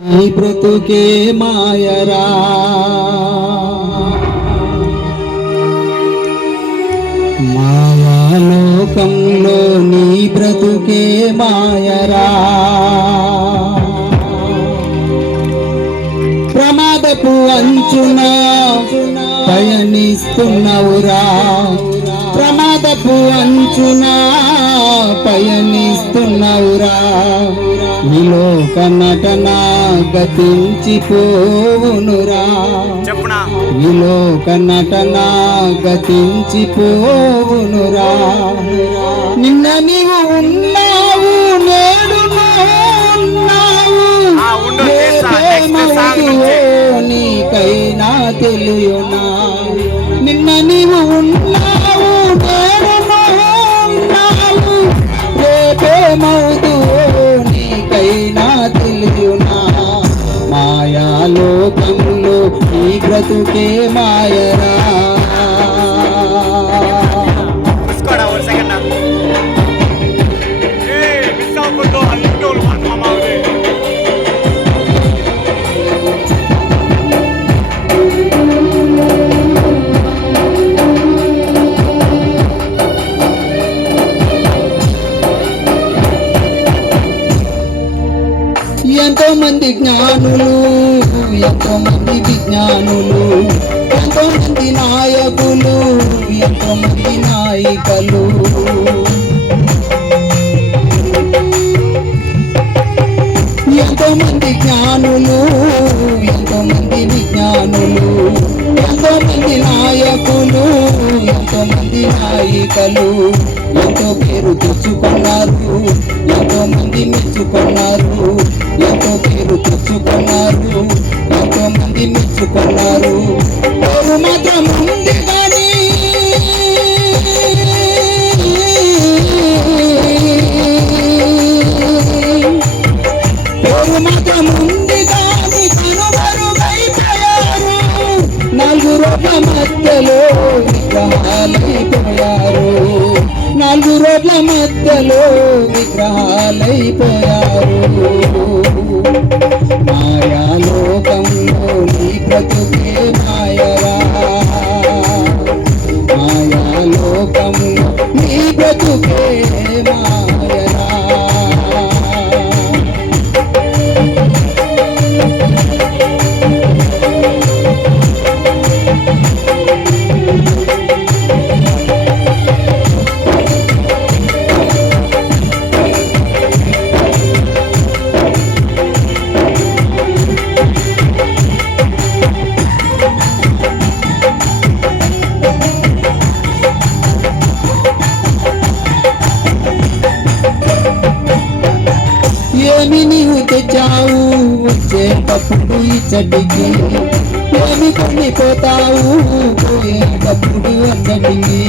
నీ బ్రతుకే మాయరా, మాయాలోకంలో నీ బ్రతుకే మాయరా. ప్రమాదపు అంచున పయనిస్తున్నవురా, ప్రమాదపు అంచున పయనిస్తున్నవురా. విలోక నటన గతించిపోవునురా, విలోక నటన గతించిపోవునురా. నిన్న నీవు ఉన్నావు, నేడు ఉన్నావు, నీకైనా తెలియనా. నిన్న నీవు ఉన్నావు, నేడు ఉన్నావు, రేపేమవుదు నీకైనా తెలియనా. మాయాలోకంలో ఈ బ్రతుకే మాయరా. ఎంతో మంది జ్ఞానులు, ఎంతో మంది విజ్ఞానులు, ఎంతో మంది నాయకులు, ఎంతో మంది నాయికలు, ఎంతో మంది జ్ఞానులు, ఎంతో మంది విజ్ఞానులు, ఎంతో మంది నాయకులు, ఎంతో మంది నాయికలు. ఎంతో పేరు తెచ్చుకున్నారు, ఎంతో మంది మెచ్చుకున్నారు, ఎంతో పేరు తెచ్చుకున్నారు, ఎంతో మంది మెచ్చుకున్నారు. పేరు మాత్రం ఉంది కానీ పేరు మాత్రం ఉంది కానీ కనుమరుగైపోయారు. 4 రోడ్ల మధ్యలో విగ్రహాలైపోయారు, 4 రోడ్ల మధ్యలో విగ్రహాలైపోయారు. మాయాలోకంలో నీ బ్రతుకే మాయరా, మాయాలోకంలో నీ బ్రతుకే మాయరా. ఏమి నీవు తెచ్చావు వచ్చేటప్పుడు ఇచ్చటికి, ఏమి కొనిపోతావు పోయేటప్పుడు అచ్చటికి.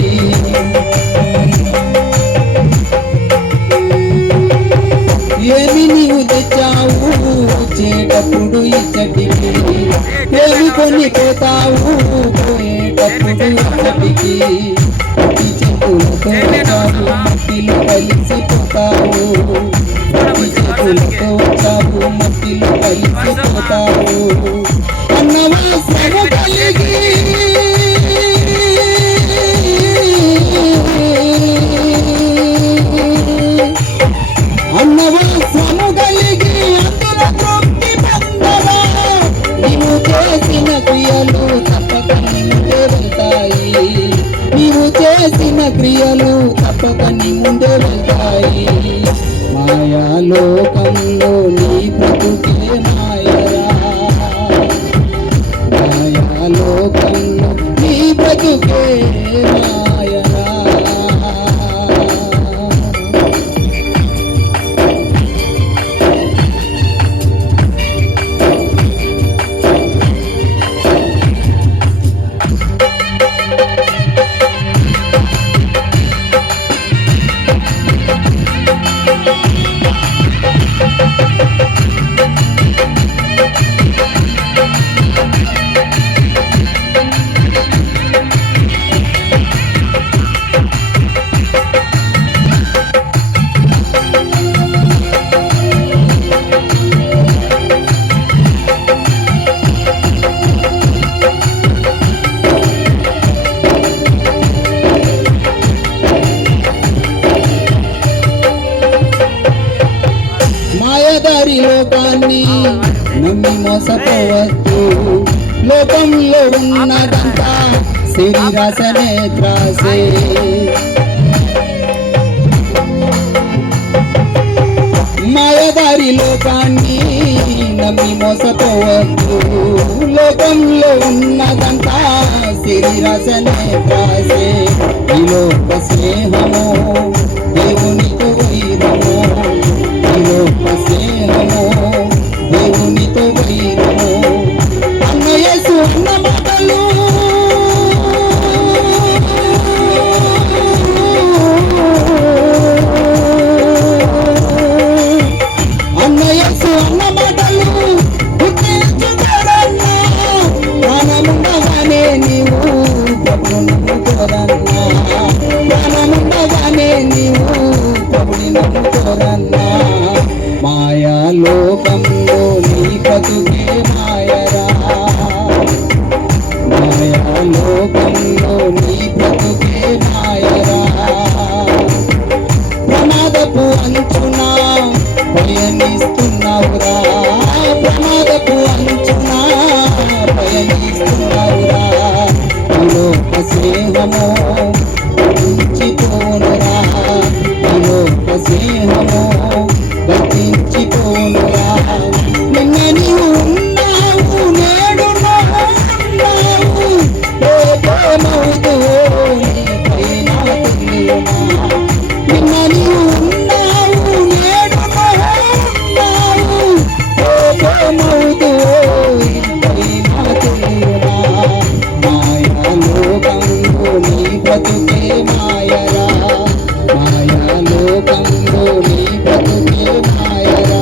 ఏమి నీవు తెచ్చావు వచ్చేటప్పుడు ఇచ్చటికి, ఏమి కొనిపోతావు పోయేటప్పుడు అచ్చటికి. మట్టి చెట్టులతో వచ్చావు, మట్టిలో కలిసిపోతావు, చేతులతో వచ్చావు, మట్టిలో కలిసిపోతావు. అన్నవాసము కలిగి అన్నవాసము కలిగి అందులో తృప్తి పొందవా. నీవు చేసిన క్రియలు తప్పక నీ ముందే వెళ్తాయి, నీవు చేసిన క్రియలు తప్పక నీ ముందే వెళ్తాయి. మాయాలోకంలో నీ బ్రతుకే మాయరా, మాయాలోకంలో నీ బ్రతుకే మాయరా. లోకాన్ని నమ్మి మోసపోవద్దు. లోకంలో ఉన్నదంతా శరీరాశనే త్రాసే. మాయదారి లోకాన్ని నమ్మి మోసపోవద్దు. లోకంలో ఉన్నదంతా శరీరాశనే త్రాసే. ఈ లోక స్నేహము దేవునితో వైరము. ఈ లోక స్నేహము దేవునితో వైరము. అన్నయేసు అన్న మాటలు అన్నయేసు అన్న మాటలు గుర్తించుకోరన్నా. ప్రాణముండగానే నీవు ప్రభుని నమ్ముకోరన్నా. ప్రాణముండగానే నీవు ప్రభుని నమ్ముకోరన్నా. మాయా లోకంలో నీ బతుకే మాయరా. మాయా లోకంలో నీ బ్రతుకే మాయరా. ప్రమాదపు అంచున పయనిస్తున్నావురా. ప్రమాదపు అంచున పయనిస్తున్నావురా. ఈ లోక స్నేహము గతించిపోనురా. ఈ లోక స్నేహము గతించిపోనురా. నిన్న నీవు ఉన్నావు, నేడు ఉన్నావు. లోకమవుతువో నీపైన తెలియనా. నిన్న నీవు ఉన్నావు, నేడు ఉన్నావు. లోకమవుతువో నీపైన తెలియనా. మాయా లోకంలో నీ బ్రతుకే మాయరా. మాయా లోకంలో నీ బ్రతుకే మాయరా.